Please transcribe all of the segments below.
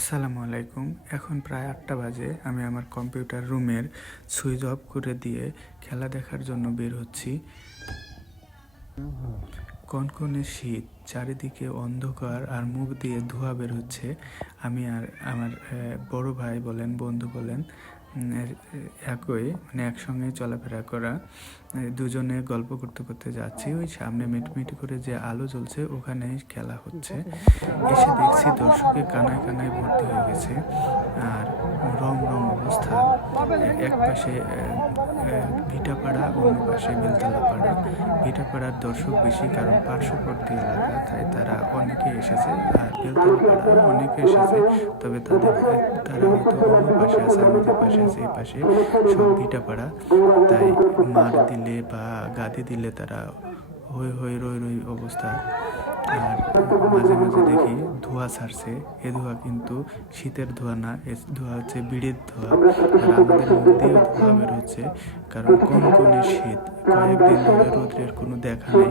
আসসালামু আলাইকুম। এখন প্রায় ৮টা বাজে। আমি আমার কম্পিউটার রুমের সুইচ অফ করে দিয়ে খেলা দেখার জন্য বের হচ্ছি। কনকনে শীত, চারিদিকে অন্ধকার আর মুখ দিয়ে ধোঁয়া বের হচ্ছে। আমি আর আমার বড় ভাই বলেন, বন্ধু বলেন, একই একসঙ্গে চলাফেরা করা, দুজনে গল্প করতে করতে যাচ্ছি। ওই সামনে মিটমিট করে যে আলো জ্বলছে ওখানে খেলা হচ্ছে। এসে দেখছি দর্শকে কানায় কানায় ভর্তি হয়ে গেছে আর রং রং অবস্থা। এক পাশে ভিটাপাড়া, অন্য পাশে বেলতলা পাড়া। ভিটাপাড়ার দর্শক বেশি, কারণ পার্শ্ববর্তী এলাকা, তাই তারা অনেকে এসেছে। আর বেলতলা পাড়াও অনেকে এসেছে, তবে তারা হয়তো অন্য পাশে আছে, আমি যে পাশে আছি এই পাশে সব ভিটাপাড়া। তাই মার দিলে বা গাদি দিলে তারা হই হই রই রই অবস্থা। আর মাঝে মাঝে দেখি ধোঁয়া ছাড়ছে। এ ধোঁয়া কিন্তু শীতের ধোঁয়া না, এ ধোঁয়া হচ্ছে বিড়ির ধোঁয়া। আর আমাদের মুখ দিয়েও ধোঁয়া বের হচ্ছে, কারণ কনকনে শীত। কয়েকদিন ধরে রোদ্রের কোনো দেখা নেই।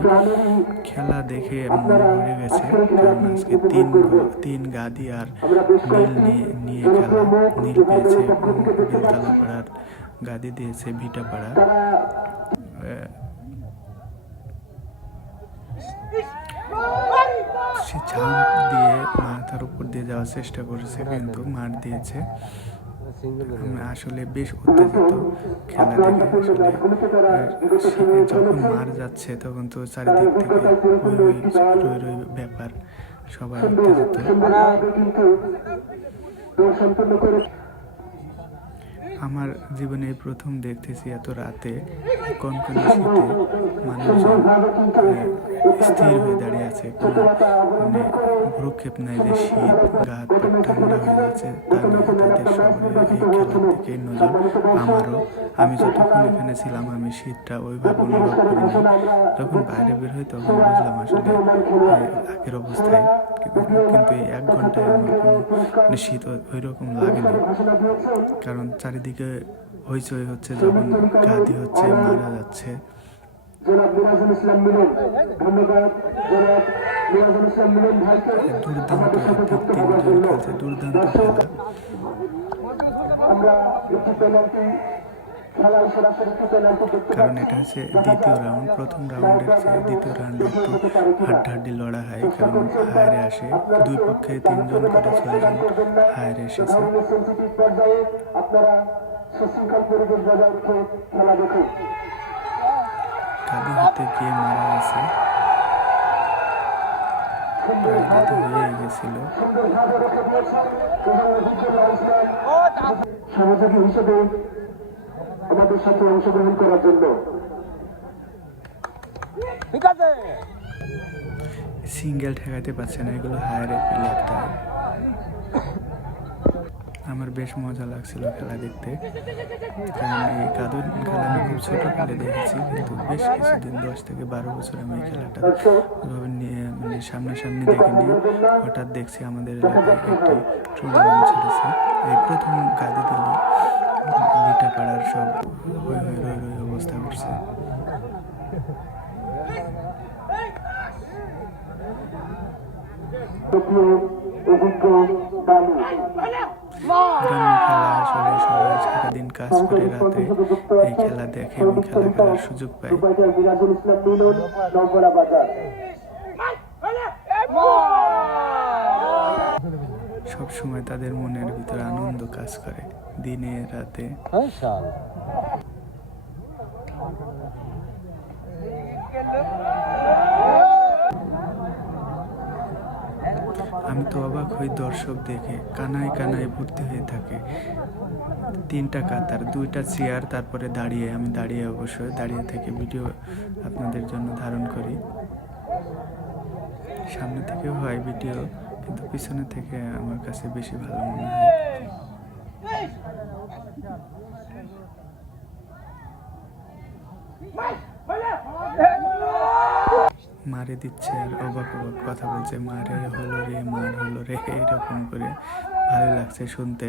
খেলা দেখে মন ভরে গেছে, কারণ আজকে তিন গাদি আর নীল নিয়ে খেলা। নীল পেয়েছে বেলতলা পাড়ার, গাদি দিয়েছে ভিটাপাড়া। সে ঝাঁপ দিয়ে মাথার উপর দিয়ে যাওয়ার চেষ্টা করেছে, কিন্তু মার দিয়েছে। আসলে বেশ উত্তেজিত খেলা দেখে। আসলে যখন মার যাচ্ছে তখন তো চারিদিক থেকে ওই ওই রই রই ব্যাপার, সবাই উত্তেজিত। আমার জীবনে প্রথম দেখতেছি এত রাতে কনকনে শীতে মানুষজন স্থির হয়ে দাঁড়িয়ে আছে। কোনো ভ্রুক্ষেপ নাই যে শীত, গা হাত পা ঠান্ডা হয়ে যাচ্ছে, তা নিয়ে তাদের সবাই এই খেলার দিকে নজর। আমারও, আমি যতক্ষণ এখানে ছিলাম আমি শীতটা ওইভাবে অনুভব করিনি। যখন বাইরে বের হই তখন বুঝলাম আসলে আগের অবস্থায়। কিন্তু এই 1 ঘন্টায় আমার কোনো শীত ওই রকম লাগেনি, কারণ চারিদিকে হইচই হচ্ছে, যখন গাদি হচ্ছে, মারা যাচ্ছে। দুর্দান্ত, 3জন খেলছে, দুর্দান্ত খেলা। কারণ এটা হচ্ছে দ্বিতীয় রাউন্ড। প্রথম রাউন্ডের চেয়ে দ্বিতীয় রাউন্ডে একটু হাড্ডাহাড্ডি লড়া হয়, কারণ হায়ারে আসে দুই পক্ষে 3জন করে 6জন হায়ারে এসেছে। গাদি হতে গিয়ে মারা গেছে, প্রায় গাদি হয়ে গেছিল। সহযোগী হিসেবে আমাদের সাথে অংশগ্রহণ করার জন্য ঠিক আছে। সিঙ্গেল ঠেকাতে পারছে না, এগুলো হায়ারে প্লেয়ার। তাই আমার বেশ মজা লাগছিল খেলা দেখতে, কারণ এই কাদুন খেলা আমি খুব ছোটোকালে দেখেছি, কিন্তু বেশ কিছুদিন 10 থেকে 12 বছর আমি এই খেলাটা ওইভাবে সামনাসামনি দেখিনি। হঠাৎ দেখছি আমাদের এলাকায় একটি টুর্নামেন্ট ছেড়েছে। এই প্রথম গাদি দিল, ভিটাপাড়ার সব হই হই রই রই অবস্থা করছে। গ্রামের খেলা আসলে সবাই সারাদিন কাজ করে রাতে এই খেলা দেখে এবং খেলা খেলার সুযোগ পায়। সব সময় তাদের মনের ভিতরে আনন্দ কাজ করে, দিনে রাতে। আমি তো অবাক হই দর্শক দেখে, কানায় কানায় ভর্তি হয়ে থাকে। 3টা কাতার, 2টা চেয়ার, তারপরে দাঁড়িয়ে। আমি দাঁড়িয়ে, অবশ্যই দাঁড়িয়ে থেকে ভিডিও আপনাদের জন্য ধারণ করি। সামনে থেকেও হয় ভিডিও, কিন্তু পিছনে থেকে আমার কাছে বেশি ভালো মনে হয়। মারে দিচ্ছে আর অবাক অবাক কথা বলছে, মারে হলো রে, মার হলো রে, এরকম করে। ভালো লাগছে শুনতে।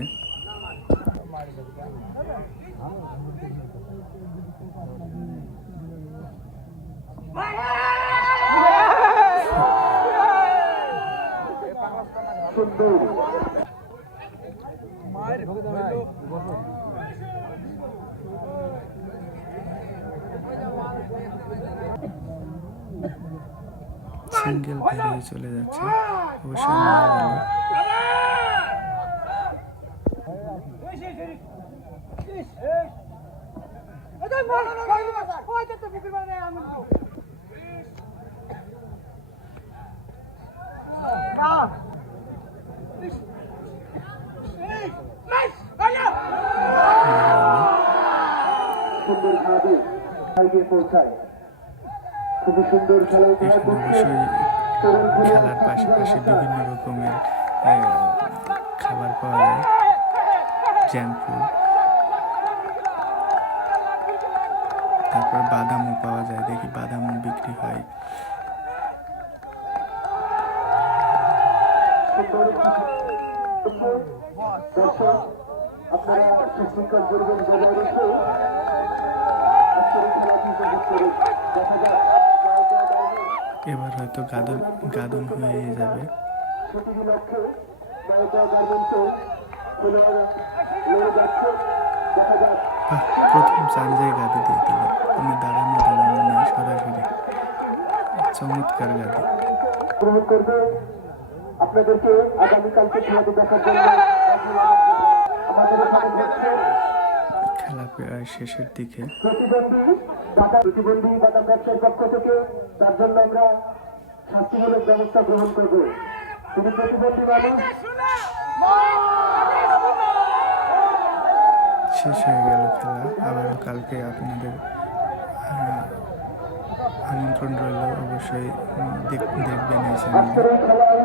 সিঙ্গেল পেরিয়ে চলে যাচ্ছে, অবশ্যই মারা গেল। সুন্দর ভাবে এগিয়ে পৌঁছায়। খুবই সুন্দর খেলা উপহার এখানে দিচ্ছে অবশ্যই খেলার পাশাপাশি বিভিন্ন রকমের খাবার পাওয়া যায়, জাঙ্ক ফুড, তারপর বাদামও পাওয়া যায়, দেখি বাদামও বিক্রি হয়। দর্শক আপনারা সুশৃঙ্খল পরিবেশ বজায় রেখে আজকের এই খেলাটি উপভোগ করুন। দেখা যাক এবার হয়তো গাদন হয়ে যাবে। সেটির লক্ষ্যে নয়টা গার্মেন্টসে খেলোয়াড় লড়ে যাচ্ছে। দেখা যাক প্রথম চান্সেই গাদি দিয়ে দিল, কোনো দাঁড়ানো নাই, সরাসরি চমৎকার গাদি। গ্রহণ করবে। আপনাদেরকে আগামীকালকে খেলাটি দেখার জন্য আমাদের এখানে ঘটছে খেলা প্রায় শেষের দিকে। প্রতিবন্ধী বাদাম ব্যবসায়ীর পক্ষ থেকে তার জন্য আমরা শাস্তিমূলক ব্যবস্থা গ্রহণ করব। তিনি প্রতিবন্ধী মানুষ। শেষ হয়ে গেল খেলা। আবারও কালকে আপনাদের আমন্ত্রণ রইল, অবশ্যই দেখবেন এই চ্যানেলে। আজকের এই খেলায়